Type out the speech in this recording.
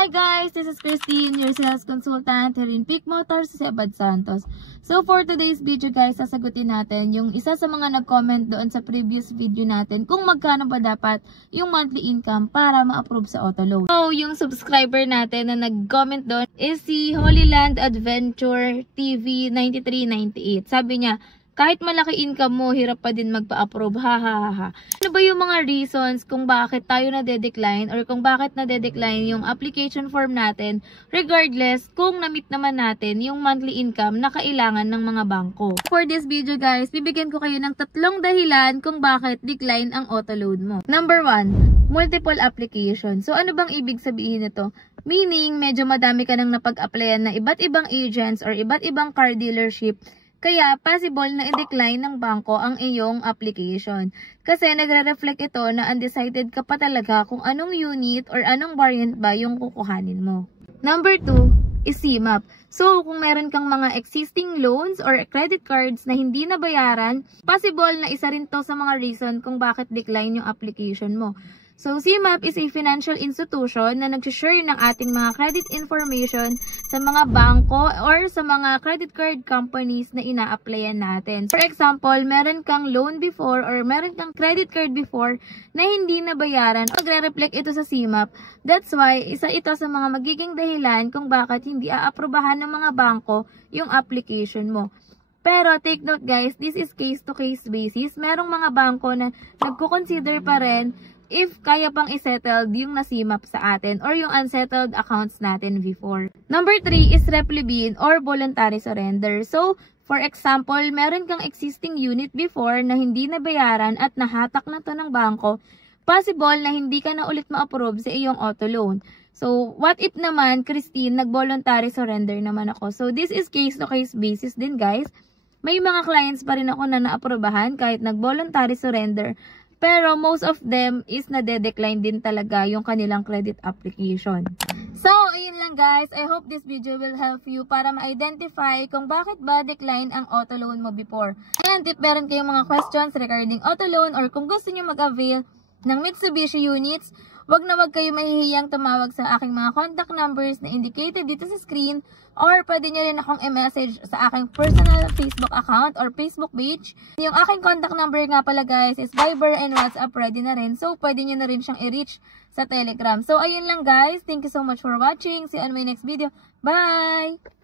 Hi guys, this is Christine, your sales consultant here in Peak Motors sa Abad Santos. So for today's video guys, sasagutin natin yung isa sa mga nag-comment doon sa previous video natin kung magkano ba dapat yung monthly income para ma-approve sa auto loan. So yung subscriber natin na nag-comment doon is si Holyland Adventure TV 9398. Sabi niya, kahit malaki income mo, hirap pa din magpa-approve. Ha. Ano ba yung mga reasons kung bakit tayo na-decline or kung bakit na-decline yung application form natin regardless kung na-meet naman natin yung monthly income na kailangan ng mga bangko. For this video guys, bibigyan ko kayo ng 3 dahilan kung bakit decline ang auto loan mo. Number 1, multiple application. So ano bang ibig sabihin nito? Meaning, medyo madami ka nang napag-applyan na iba't ibang agents or iba't ibang car dealership. Kaya, possible na i-decline ng bangko ang iyong application. Kasi nagre-reflect ito na undecided ka pa talaga kung anong unit or anong variant ba yung kukuhanin mo. Number 2 is CMAP. So, kung meron kang mga existing loans or credit cards na hindi nabayaran, possible na isa rin to sa mga reason kung bakit decline yung application mo. So, CMAP is a financial institution na nag-share ng ating mga credit information sa mga bangko or sa mga credit card companies na ina-applyan natin. For example, meron kang loan before or meron kang credit card before na hindi nabayaran, magre-reflect ito sa CMAP. That's why, isa ito sa mga magiging dahilan kung bakit hindi aaprubahan ng mga bangko yung application mo. Pero take note guys, this is case-to-case basis. Merong mga bangko na nagko-consider pa rin if kaya pang isettled yung nasimap sa atin or yung unsettled accounts natin before. Number 3 is replevin or voluntary surrender. So, for example, meron kang existing unit before na hindi nabayaran at nahatak na to ng bangko, possible na hindi ka na ulit ma-approve sa iyong auto loan. So, what if naman, Christine, nag-voluntary surrender naman ako. So, this is case-to-case basis din guys. May mga clients pa rin ako na na-aprobahan kahit nag-voluntary surrender. Pero most of them is nade-decline din talaga yung kanilang credit application. So, ayun lang guys. I hope this video will help you para ma-identify kung bakit ba decline ang auto loan mo before. And if meron kayong mga questions regarding auto loan or kung gusto nyo mag-avail ng Mitsubishi units, wag kayo mahihiyang tumawag sa aking mga contact numbers na indicated dito sa screen or pwede nyo rin akong i-message sa aking personal Facebook account or Facebook page. Yung aking contact number nga pala guys is Viber and WhatsApp ready na rin. So, pwede nyo na rin siyang i-reach sa Telegram. So, ayun lang guys. Thank you so much for watching. See you on my next video. Bye!